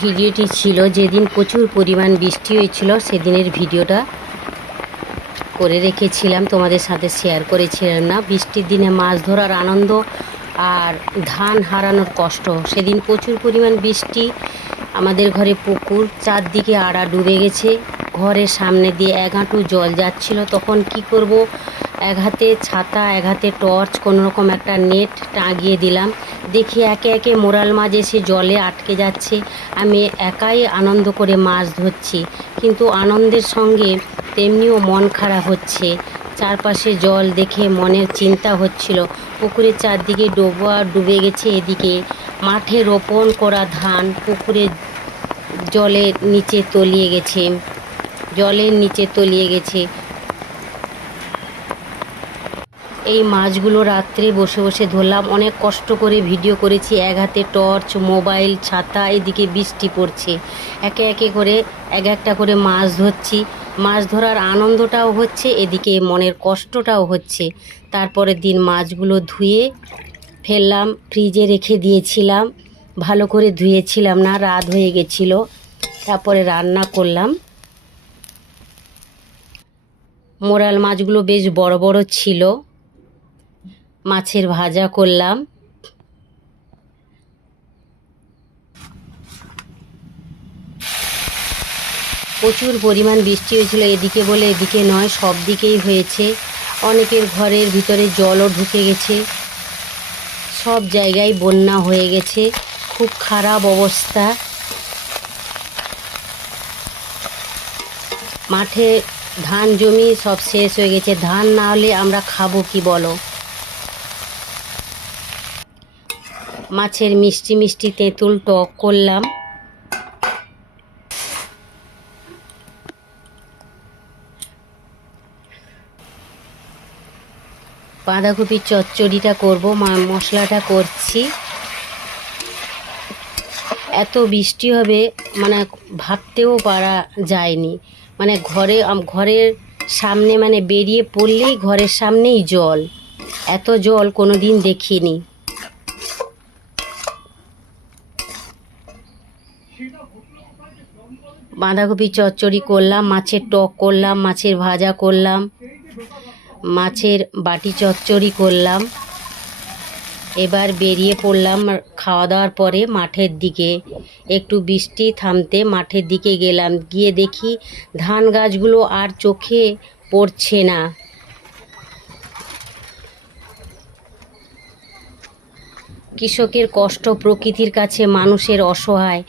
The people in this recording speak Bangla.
ভিডিওটি ছিল যেদিন প্রচুর পরিমাণ বৃষ্টি হয়েছিল সেদিনের ভিডিওটা করে রেখেছিলাম, তোমাদের সাথে শেয়ার করেছিলাম না। বৃষ্টির দিনে মাছ ধরার আনন্দ আর ধান হারানোর কষ্ট। সেদিন প্রচুর পরিমাণ বৃষ্টি, আমাদের ঘরে পুকুর, চারদিকে আড়া ডুবে গেছে, ঘরের সামনে দিয়ে এক হাঁটু জল যাচ্ছিল। তখন কি করব, এক হাতে ছাতা এক হাতে টর্চ, কোনোরকম একটা নেট টাঙিয়ে দিলাম। দেখি একে একে মোরাল মাছ এসে জলে আটকে যাচ্ছে। আমি একাই আনন্দ করে মাছ ধরছি, কিন্তু আনন্দের সঙ্গে তেমনিও মন খারাপ হচ্ছে। চারপাশে জল দেখে মনের চিন্তা হচ্ছিল। পুকুরের চারদিকে ডুবে গেছে, এদিকে মাঠে রোপণ করা ধান পুকুরে জলের নিচে তলিয়ে গেছে, জলের নিচে তলিয়ে গেছে। এই মাছগুলো রাত্রে বসে বসে ধরলাম, অনেক কষ্ট করে ভিডিও করেছি। এক হাতে টর্চ, মোবাইল, ছাতা, এদিকে বৃষ্টি পড়ছে। একে একে করে এক একটা করে মাছ ধরছি। মাছ ধরার আনন্দটাও হচ্ছে, এদিকে মনের কষ্টটাও হচ্ছে। তারপরের দিন মাছগুলো ধুয়ে ফেললাম, ফ্রিজে রেখে দিয়েছিলাম। ভালো করে ধুয়েছিলাম না, রাত হয়ে গেছিলো। তারপরে রান্না করলাম। মোরাল মাছগুলো বেশ বড় বড় ছিল। মাছের ভাজা করলাম। প্রচুর পরিমাণ বৃষ্টি হয়েছিল, এদিকে বলে এদিকে নয়, সব দিকেই হয়েছে। অনেকের ঘরের ভিতরে জলও ঢুকে গেছে, সব জায়গায় বন্যা হয়ে গেছে, খুব খারাপ অবস্থা। মাঠে ধান জমি সব শেষ হয়ে গেছে। ধান না হলে আমরা খাবো কি বলো? মাছের মিষ্টি মিষ্টি তেঁতুল টক করলাম। বাঁধাকপির চচ্চড়িটা করব, মশলাটা করছি। এত বৃষ্টি হবে মানে ভাবতেও পারা যায়নি। মানে ঘরের সামনে মানে বেরিয়ে পড়লেই ঘরের সামনেই জল। এত জল কোনো দিন দেখিনি। বাঁধাকপি চচ্চড়ি করলাম, মাছের টক করলাম, মাছের ভাজা করলাম, মাছের বাটি চচ্চড়ি করলাম। এবার বেরিয়ে পড়লাম খাওয়া দাওয়ার পরে মাঠের দিকে। একটু বৃষ্টি থামতে মাঠের দিকে গেলাম, গিয়ে দেখি ধান গাছগুলো আর চোখে পড়ছে না। কৃষকের কষ্ট, প্রকৃতির কাছে মানুষের অসহায়।